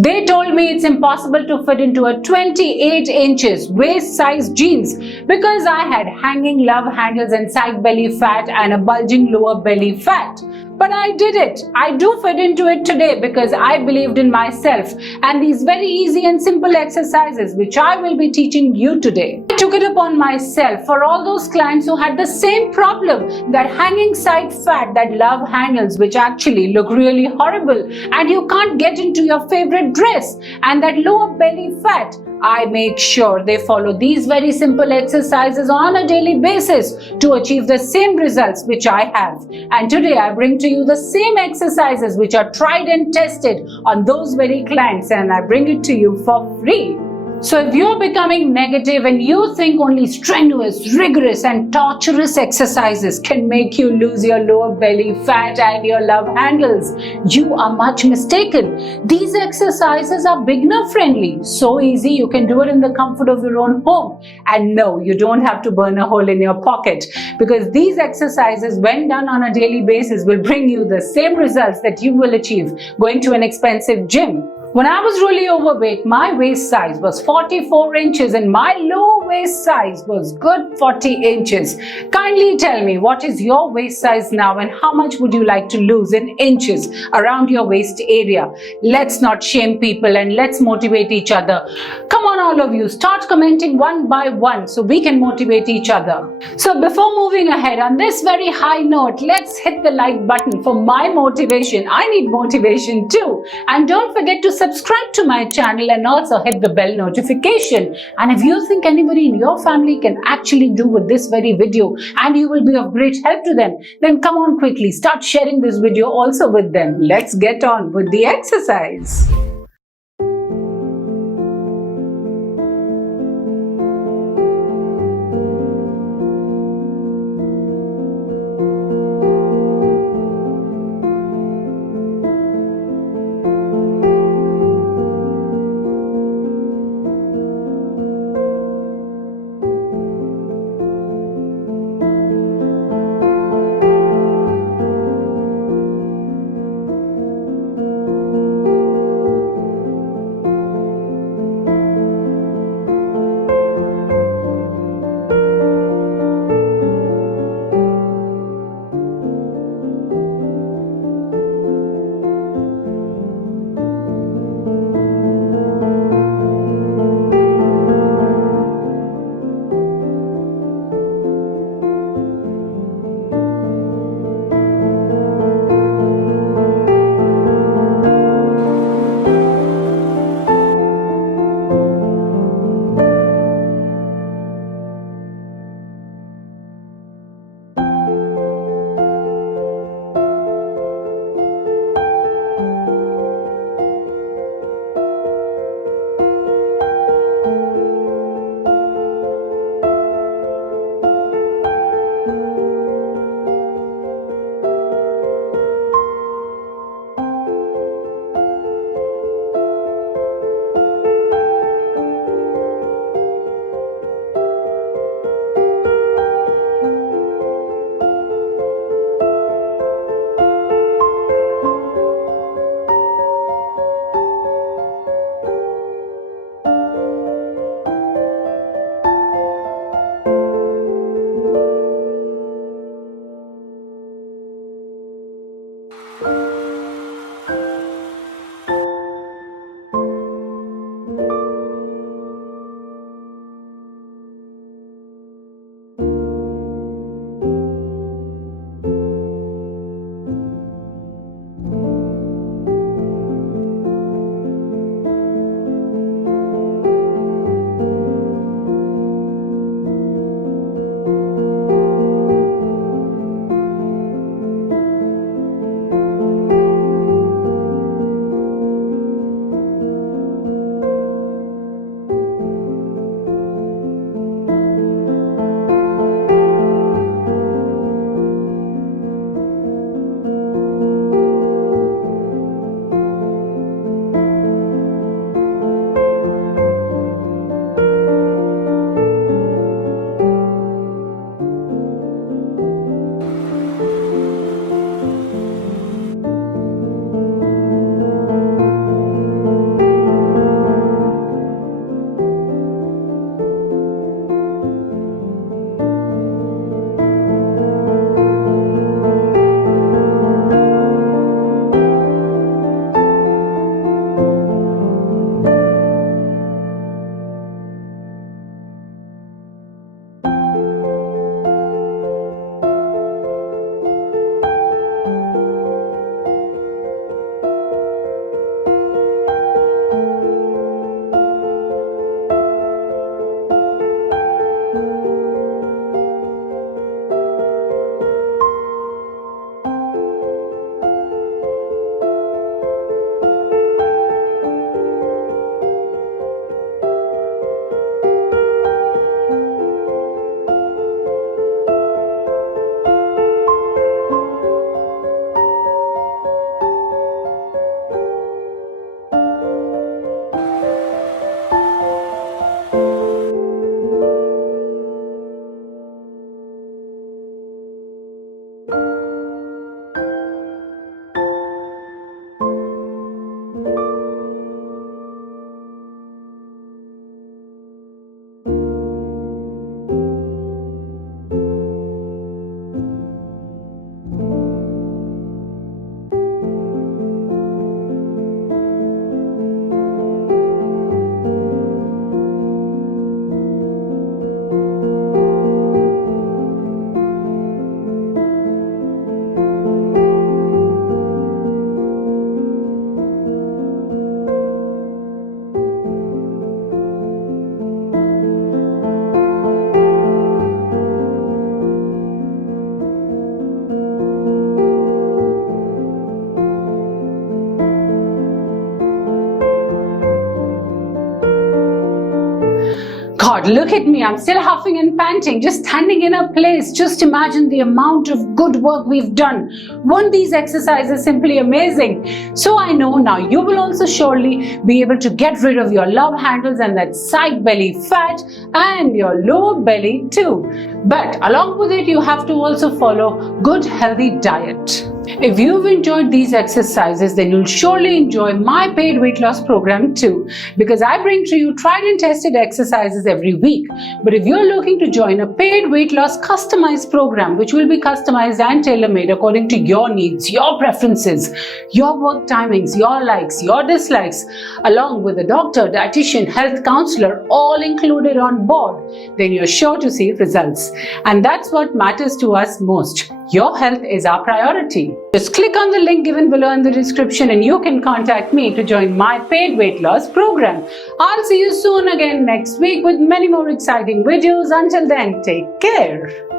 They told me it's impossible to fit into a 28 inches waist size jeans because I had hanging love handles and side belly fat and a bulging lower belly fat. But I did it. I do fit into it today because I believed in myself and these very easy and simple exercises which I will be teaching you today. I took it upon myself for all those clients who had the same problem, that hanging side fat, that love handles which actually look really horrible and you can't get into your favorite dress, and that lower belly fat. I make sure they follow these very simple exercises on a daily basis to achieve the same results which I have. And today I bring to you the same exercises which are tried and tested on those very clients, and I bring it to you for free. So if you're becoming negative and you think only strenuous, rigorous and torturous exercises can make you lose your lower belly fat and your love handles, you are much mistaken. These exercises are beginner friendly, so easy you can do it in the comfort of your own home. And no, you don't have to burn a hole in your pocket, because these exercises when done on a daily basis will bring you the same results that you will achieve going to an expensive gym. When I was really overweight, my waist size was 44 inches and my lower waist size was good 40 inches. Kindly tell me, what is your waist size now and how much would you like to lose in inches around your waist area? Let's not shame people and let's motivate each other. Come on all of you, start commenting one by one so we can motivate each other. So before moving ahead on this very high note, let's hit the like button for my motivation. I need motivation too. And don't forget to subscribe to my channel and also hit the bell notification. And if you think anybody in your family can actually do with this very video and you will be of great help to them, then come on quickly, start sharing this video also with them. Let's get on with the exercise. God, look at me. I'm still huffing and panting, just standing in a place. Just imagine the amount of good work we've done. Weren't these exercises simply amazing? So I know now you will also surely be able to get rid of your love handles and that side belly fat and your lower belly too. But along with it, you have to also follow good healthy diet. If you've enjoyed these exercises, then you'll surely enjoy my paid weight loss program too, because I bring to you tried and tested exercises every week. But if you're looking to join a paid weight loss customized program, which will be customized and tailor-made according to your needs, your preferences, your work timings, your likes, your dislikes, along with a doctor, dietitian, health counselor, all included on board, then you're sure to see results. And that's what matters to us most. Your health is our priority. Just click on the link given below in the description and you can contact me to join my paid weight loss program. I'll see you soon again next week with many more exciting videos. Until then, take care.